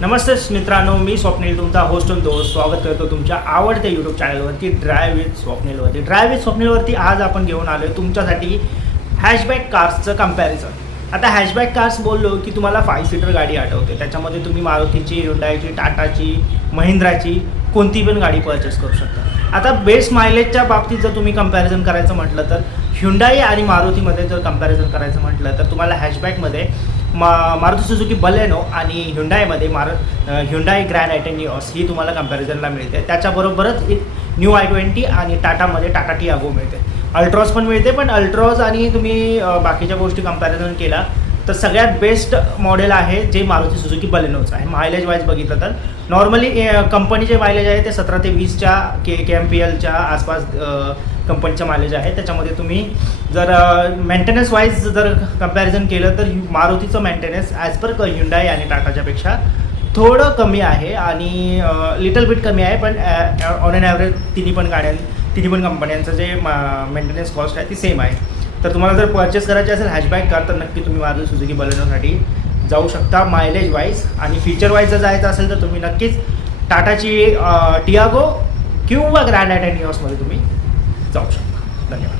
नमस्ते मित्रांनो, मी स्वप्नील तुमचा होस्ट आणि दोस्त स्वागत करतो तुमच्या आवडत्या यूट्यूब चॅनलवरती ड्राईव्ह विथ स्वप्नीलवरती. ड्राईव्ह विथ स्वप्नीलवरती आज आपण घेऊन आलो आहे तुमच्यासाठी हॅशबॅक कार्सचं कंपॅरिझन. आता हॅशबॅक कार्स बोललो की तुम्हाला 5 सीटर गाडी आठवते. त्याच्यामध्ये तुम्ही मारुतीची, हुंडाईची, टाटाची, महिंद्राची कोणती पण गाडी परचेस करू शकता. आता बेस्ट मायलेजच्या बाबतीत जर तुम्ही कंपॅरिझन करायचं म्हटलं तर हुंडाई आणि मारुतीमध्ये जर कंपॅरिझन करायचं म्हटलं तर तुम्हाला हॅशबॅकमध्ये मारुती सुझुकी बलेनो आणि हुंडाईमध्ये हुंडाई ग्रँड आय10 निऑस ही तुम्हाला कंपॅरिझनला मिळते. त्याच्याबरोबरच एक न्यू i20 आणि टाटामध्ये टाटा टियागो मिळते. अल्ट्रॉज पण मिळते, पण अल्ट्रॉज आणि तुम्ही बाकीच्या गोष्टी कंपॅरिझन केला तर सगळ्यात बेस्ट मॉडेल आहे जे मारुती सुझुकी बलेनोचं आहे. मायलेज वाईज बघितलं तर नॉर्मली कंपनीचे मायलेज आहे ते 17 ते 20च्या KMPLच्या आसपास कंपनीचं मायलेज आहे. त्याच्यामध्ये तुम्ही जर मेंटेनन्स वाईज जर कंपॅरिझन केलं तर मारुतीचं मेंटेनन्स ॲज पर हुंडाई आणि टाटाच्यापेक्षा थोडं कमी आहे आणि लिटल बिट कमी आहे, पण ऑन एन ॲव्हरेज तिन्ही पण कंपन्यांचं जे मेंटेनन्स कॉस्ट आहे ती सेम आहे. तर तुम्हाला जर परचेस करायची असेल हॅशबॅक कार तर नक्की तुम्ही मारुती सुझुकी बलेनोसाठी जाऊ शकता मायलेज वाईज. आणि फीचर वाईज जर जायचं असेल तर तुम्ही नक्कीच टाटाची टियागो किंवा ग्रँड आय10 निऑसमध्ये तुम्ही जाऊ शकता. धन्यवाद.